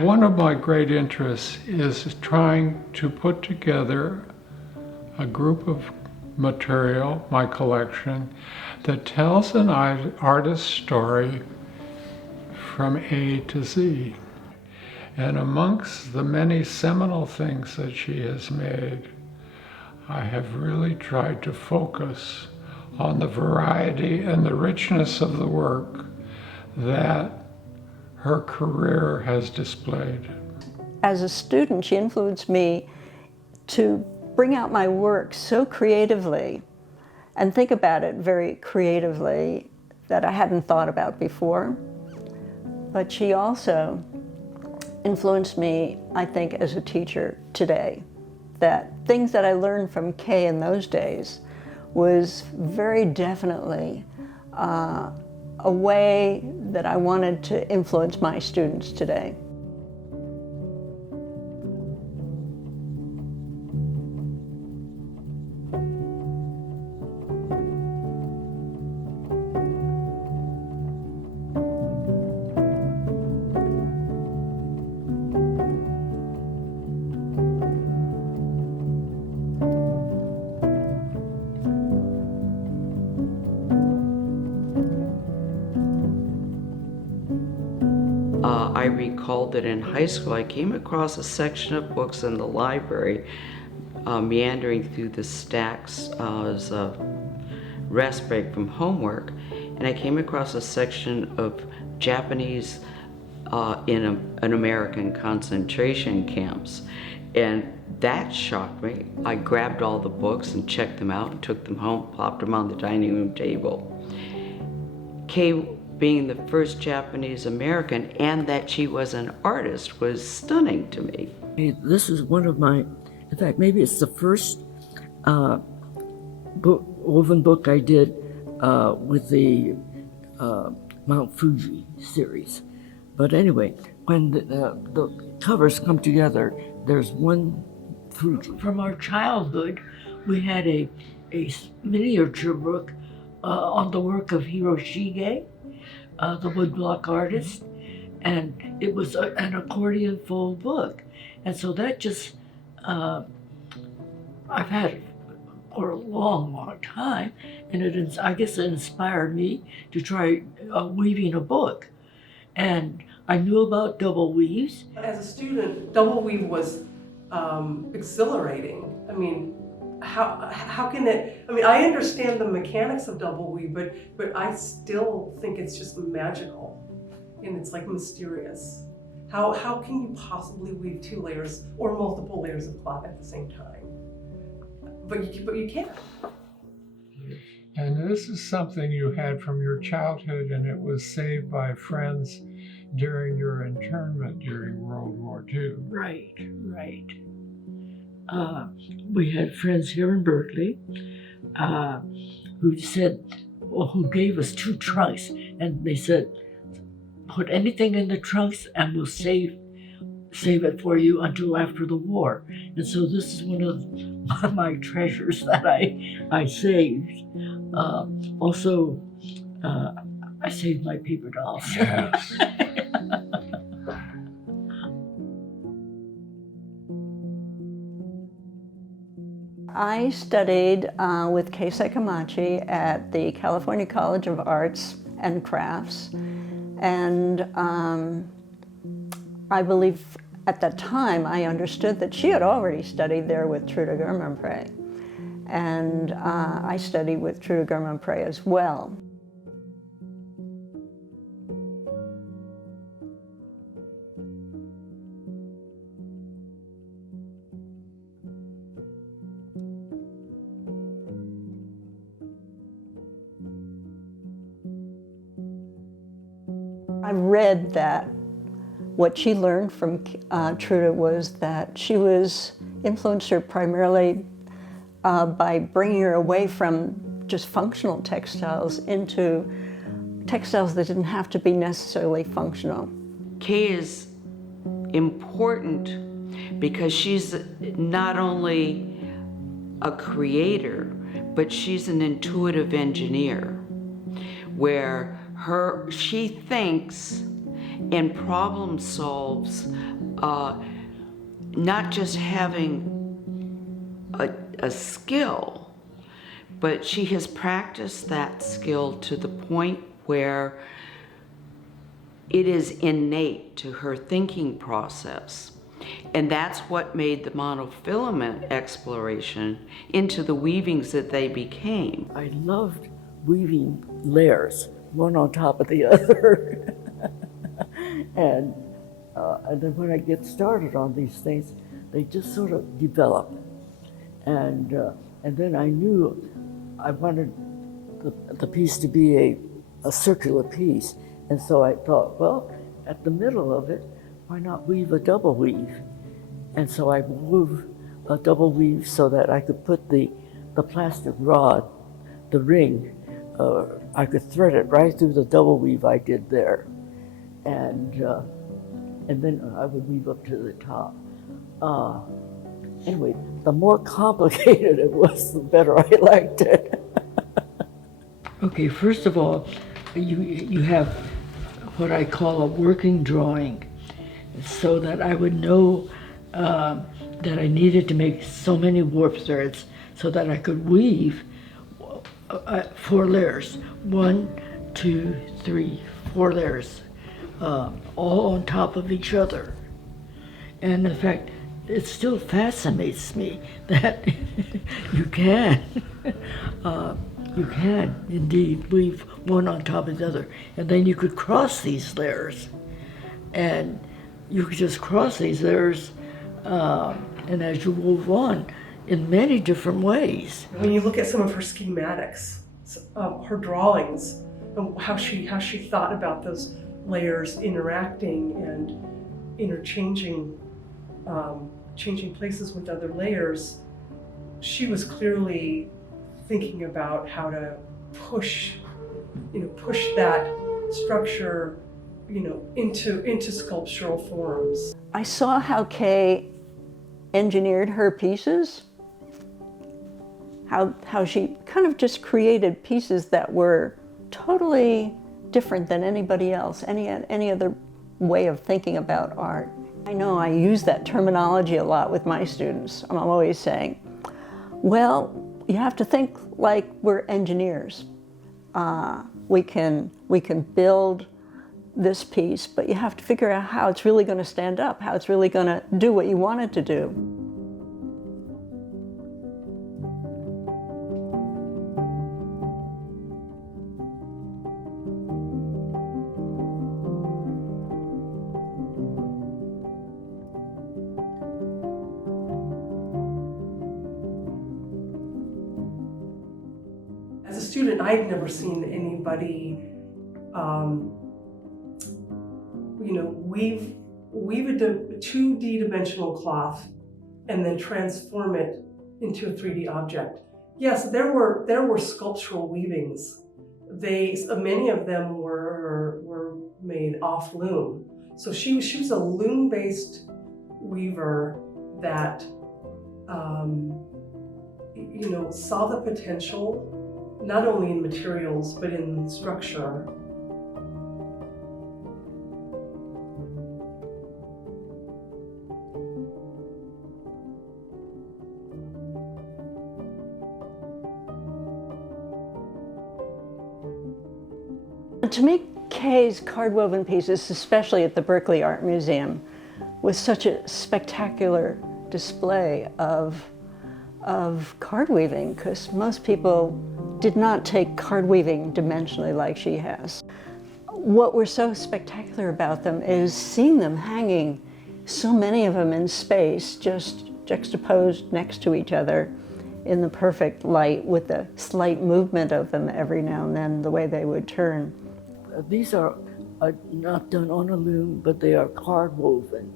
One of my great interests is trying to put together a group of material, my collection, that tells an artist's story from A to Z. And amongst the many seminal things that she has made, I have really tried to focus on the variety and the richness of the work that her career has displayed. As a student, she influenced me to bring out my work so creatively and think about it very creatively that I hadn't thought about before. But she also influenced me, I think, as a teacher today. That things that I learned from Kay in those days was very definitely a way that I wanted to influence my students today. I recall that in high school I came across a section of books in the library meandering through the stacks as a rest break from homework, and I came across a section of Japanese in an American concentration camps, and that shocked me. I grabbed all the books and checked them out and took them home, plopped them on the dining room table. Kay being the first Japanese American and that she was an artist was stunning to me. This is one of my, in fact, maybe it's the first woven book I did with the Mount Fuji series. But anyway, when the covers come together, there's one Fuji. From our childhood, we had a miniature book on the work of Hiroshige, the woodblock artist, and it was an accordion full book. And so that just, I've had it for a long, long time, and I guess it inspired me to try weaving a book. And I knew about double weaves. As a student, double weave was exhilarating. I mean, how can it, I mean, I understand the mechanics of double weave, but I still think it's just magical and it's like mysterious. How can you possibly weave 2 layers or multiple layers of cloth at the same time? But you can. And this is something you had from your childhood, and it was saved by friends during your internment during World War II. Right. We had friends here in Berkeley who said, well, who gave us 2 trunks, and they said, put anything in the trunks and we'll save it for you until after the war. And so this is one of my treasures that I saved. Also, I saved my paper dolls. Yes. I studied with Kay Sekimachi at the California College of Arts and Crafts, and I believe at that time I understood that she had already studied there with Trude Germain-Pré, and I studied with Trude Germain-Pré as well. I read that what she learned from Trude was that she was influenced her primarily by bringing her away from just functional textiles into textiles that didn't have to be necessarily functional. Kay is important because she's not only a creator, but she's an intuitive engineer, where she thinks and problem solves, not just having a skill, but she has practiced that skill to the point where it is innate to her thinking process. And that's what made the monofilament exploration into the weavings that they became. I loved weaving layers, one on top of the other. and then when I get started on these things, they just sort of develop. And then I knew I wanted the piece to be a circular piece. And so I thought, well, at the middle of it, why not weave a double weave? And so I wove a double weave so that I could put the plastic rod, the ring, I could thread it right through the double weave I did there. And then I would weave up to the top. Anyway, the more complicated it was, the better I liked it. Okay, first of all, you have what I call a working drawing, so that I would know that I needed to make so many warp threads so that I could weave 4 layers. 1, 2, 3, 4 layers, all on top of each other. And in fact, it still fascinates me that you can indeed weave one on top of the other. And then you could cross these layers. And you could just cross these layers, and as you move on, in many different ways. When you look at some of her schematics, her drawings, how she thought about those layers interacting and interchanging, changing places with other layers, she was clearly thinking about how to push that structure, into sculptural forms. I saw how Kay engineered her pieces, how she kind of just created pieces that were totally different than anybody else, any other way of thinking about art. I know I use that terminology a lot with my students. I'm always saying, well, you have to think like we're engineers. We can build this piece, but you have to figure out how it's really going to stand up, how it's really going to do what you want it to do. As a student, I'd never seen anybody weave a 2D dimensional cloth and then transform it into a 3D object. Yes, there were sculptural weavings. Many of them were made off loom. So she was a loom-based weaver that saw the potential not only in materials but in structure. To me, Kay's card-woven pieces, especially at the Berkeley Art Museum, was such a spectacular display of card weaving, because most people did not take card weaving dimensionally like she has. What was so spectacular about them is seeing them hanging, so many of them in space, just juxtaposed next to each other in the perfect light, with the slight movement of them every now and then, the way they would turn. These are not done on a loom, but they are card woven,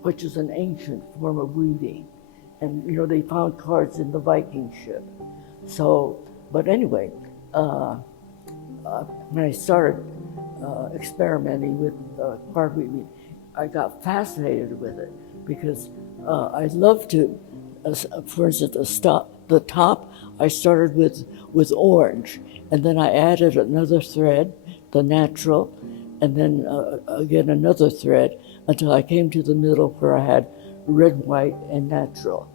which is an ancient form of weaving. And they found cards in the Viking ship. So, but anyway, when I started experimenting with card weaving, I got fascinated with it because I love to, for instance, the top, I started with orange, and then I added another thread the natural, and then again another thread until I came to the middle where I had red, white, and natural.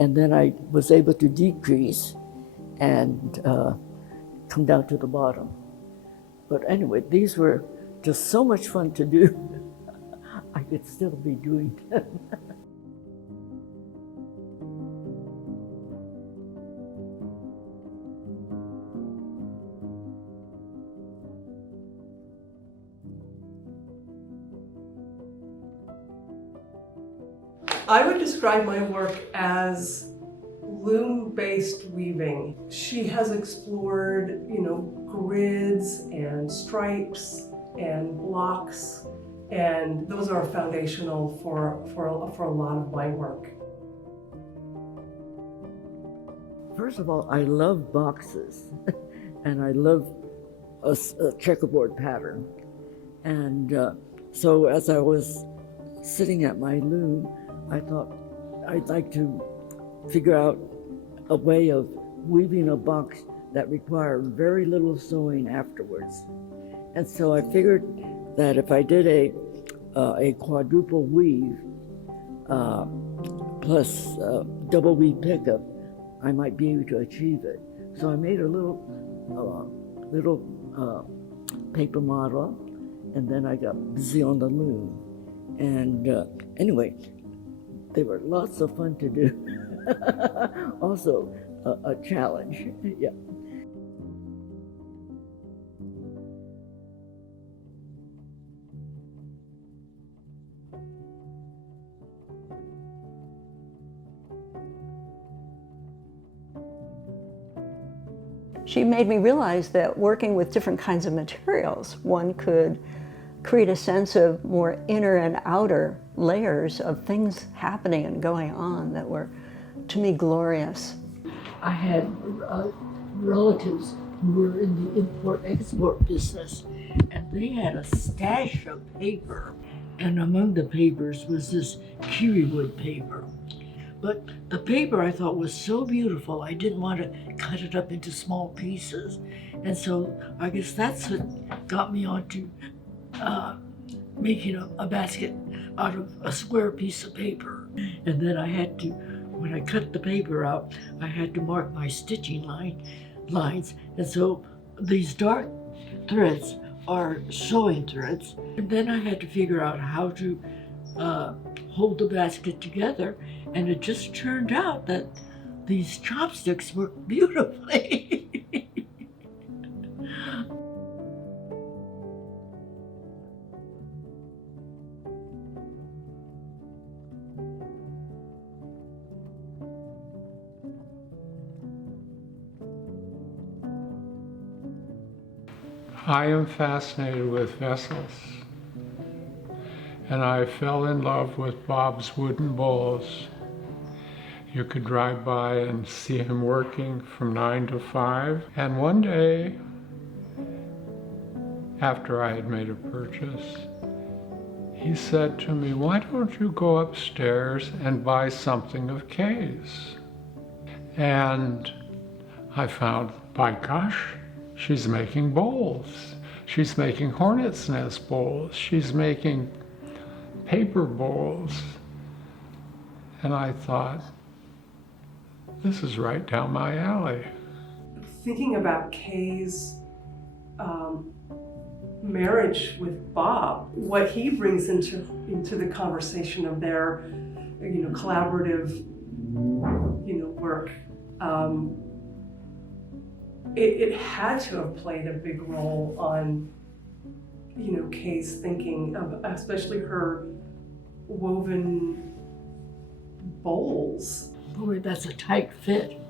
And then I was able to decrease and come down to the bottom. But anyway, these were just so much fun to do. I could still be doing them. I would describe my work as loom-based weaving. She has explored, grids and stripes and blocks, and those are foundational for a lot of my work. First of all, I love boxes, and I love a checkerboard pattern. And so as I was sitting at my loom, I thought I'd like to figure out a way of weaving a box that required very little sewing afterwards. And so I figured that if I did a quadruple weave plus double weave pickup, I might be able to achieve it. So I made a little paper model, and then I got busy on the loom. And anyway, they were lots of fun to do. Also a challenge, yeah. She made me realize that working with different kinds of materials, one could create a sense of more inner and outer layers of things happening and going on that were, to me, glorious. I had relatives who were in the import-export business, and they had a stash of paper. And among the papers was this Kiriwood paper. But the paper I thought was so beautiful, I didn't want to cut it up into small pieces. And so I guess that's what got me onto making a basket out of a square piece of paper. And then I had to, when I cut the paper out, I had to mark my stitching lines. And so these dark threads are sewing threads. And then I had to figure out how to hold the basket together. And it just turned out that these chopsticks work beautifully. I am fascinated with vessels, and I fell in love with Bob's wooden bowls. You could drive by and see him working from 9 to 5. And one day, after I had made a purchase, he said to me, "Why don't you go upstairs and buy something of Kay's?" And I found, by gosh, she's making bowls. She's making hornet's nest bowls. She's making paper bowls. And I thought, this is right down my alley. Thinking about Kay's marriage with Bob, what he brings into the conversation of their, collaborative, work, it had to have played a big role on, Kay's thinking of, especially her woven bowls. Boy, that's a tight fit.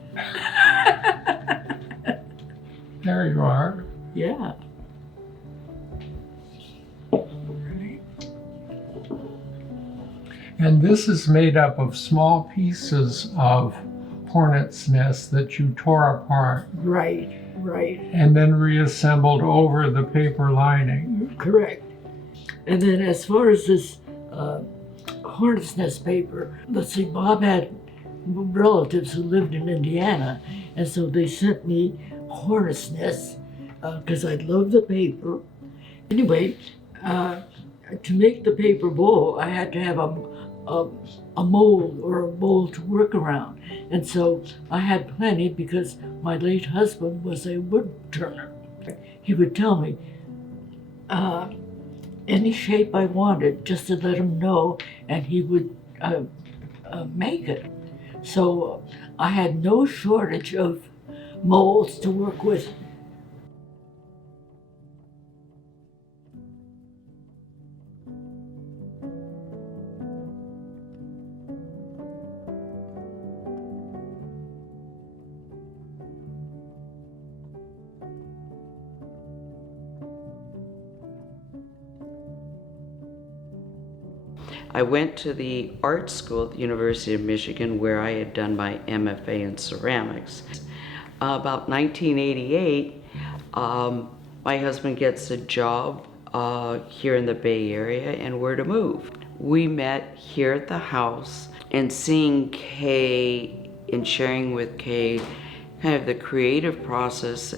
There you are. Yeah. And this is made up of small pieces of hornet's nest that you tore apart Right. and then reassembled over the paper lining. Correct. And then as far as this hornet's nest paper, let's see, Bob had relatives who lived in Indiana, and so they sent me hornet's nests because I love the paper. Anyway, to make the paper bowl, I had to have a mold or a mold to work around. And so I had plenty because my late husband was a wood turner. He would tell me any shape I wanted just to let him know, and he would make it. So I had no shortage of molds to work with. I went to the art school at the University of Michigan where I had done my MFA in ceramics. About 1988, my husband gets a job here in the Bay Area and we're to move. We met here at the house, and seeing Kay and sharing with Kay kind of the creative process.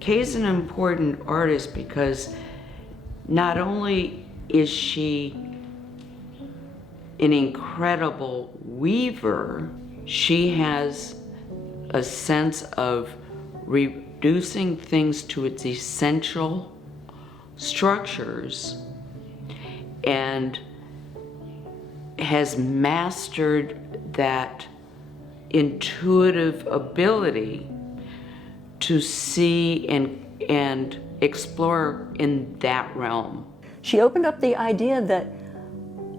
Kay's an important artist because not only is she an incredible weaver, she has a sense of reducing things to its essential structures and has mastered that intuitive ability to see and explore in that realm. She opened up the idea that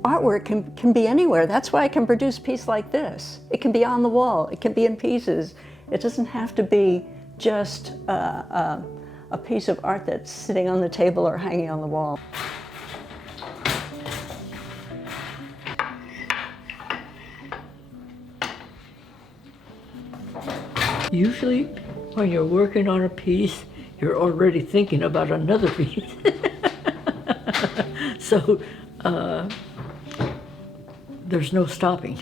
artwork can be anywhere. That's why I can produce a piece like this. It can be on the wall, it can be in pieces. It doesn't have to be just a piece of art that's sitting on the table or hanging on the wall. Usually when you're working on a piece, you're already thinking about another piece. So there's no stopping.